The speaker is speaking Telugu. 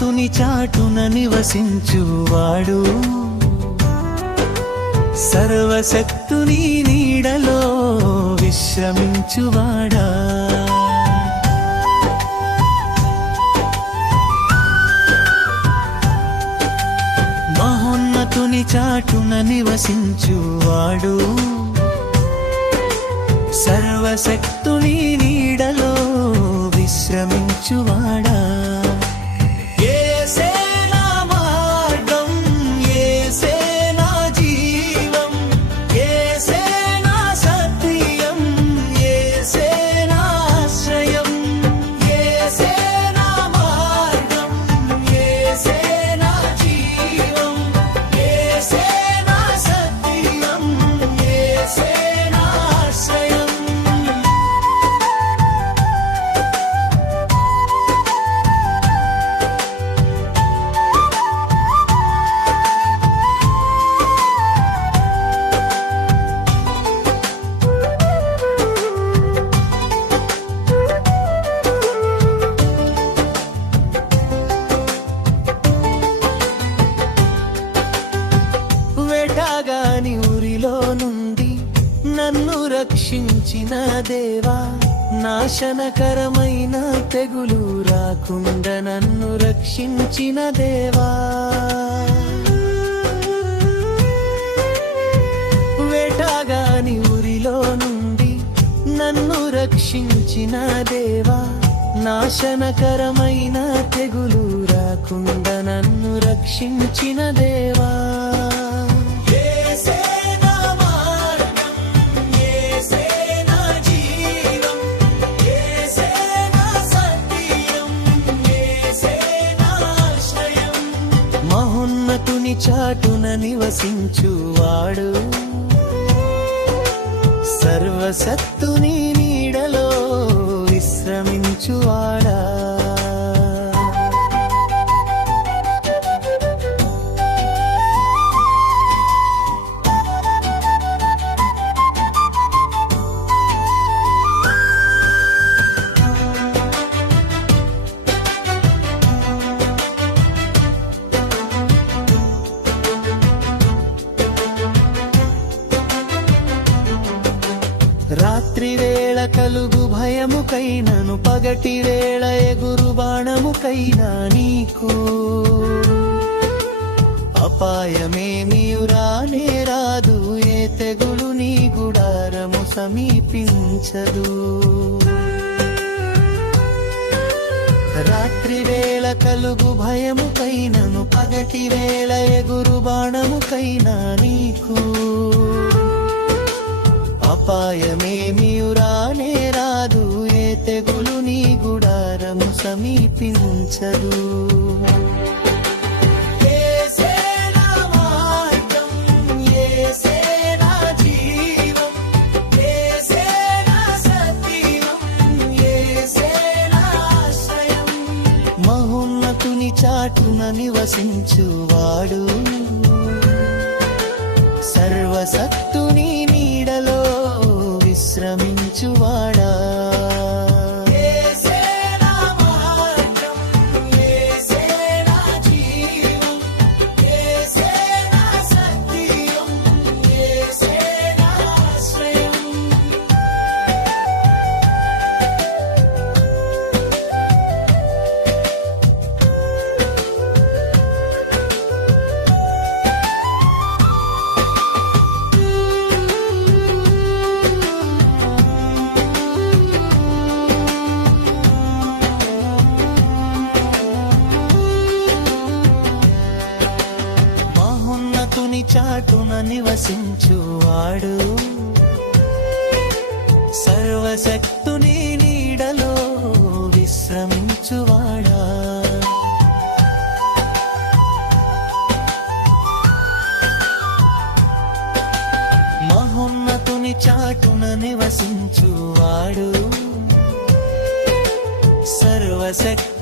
మహోన్నతుని చాటున నివసించువాడు, సర్వశక్తుని నీడలో విశ్రమించువాడా. మహోన్నతుని చాటున నివసించువాడు, సర్వశక్తుని నీడలో విశ్రమించువాడా. యేసే నా మార్గం, యేసే నా జీవం, యేసే నా సత్యం, యేసే నా ఆశ్రయం. యేసే నా మార్గం, యేసే నా జీవం, యేసే నా సత్యం, యేసే నా ఆశ్రయం. వేటగాని ఊరిలో నుండి నన్ను రక్షించిన దేవా, నాశనకరమైన తెగులు రాకుండా నన్ను రక్షించిన దేవా. వేటగాని ఊరిలో నుండి నన్ను రక్షించిన దేవా, నాశనకరమైన తెగులు రాకుండా నన్ను రక్షించిన దేవా. మహోన్నతుని చాటున నివసించువాడు, సర్వశక్తుని నీడలో విశ్రమించువాడా. రాత్రి వేళ కలుగు భయముకైనను, పగటి వేళ ఎగురు బాణముకైనా నీకు అపాయమేమీ రానే రాదు, ఏ తెగులు నీ గుడారము సమీపించదు. రాత్రి వేళ కలుగు భయముకైనను, పగటి వేళ ఎగురు బాణముకైనా నీకు అపాయమేమీ రానే రాదు, ఏ తెగులు నీ గుడారము సమీపించదు. యేసే నా మార్గం, యేసే నా జీవం, యేసే నా సత్యం, యేసే నా ఆశ్రయం. మహోన్నతుని చాటున నివసించువాడు, సర్వశక్తుని నీడలో విశ్రమించువాడా. యేసే నా మార్గం, యేసే నా జీవం, యేసే నా సత్యం, యేసే నా ఆశ్రయం. మహోన్నతుని చాటున నివసించువాడు, సర్వశక్తుని నీడలో విశ్రమించువాడా. మహోన్నతుని చాటున నివసించువాడు, సర్వశక్తి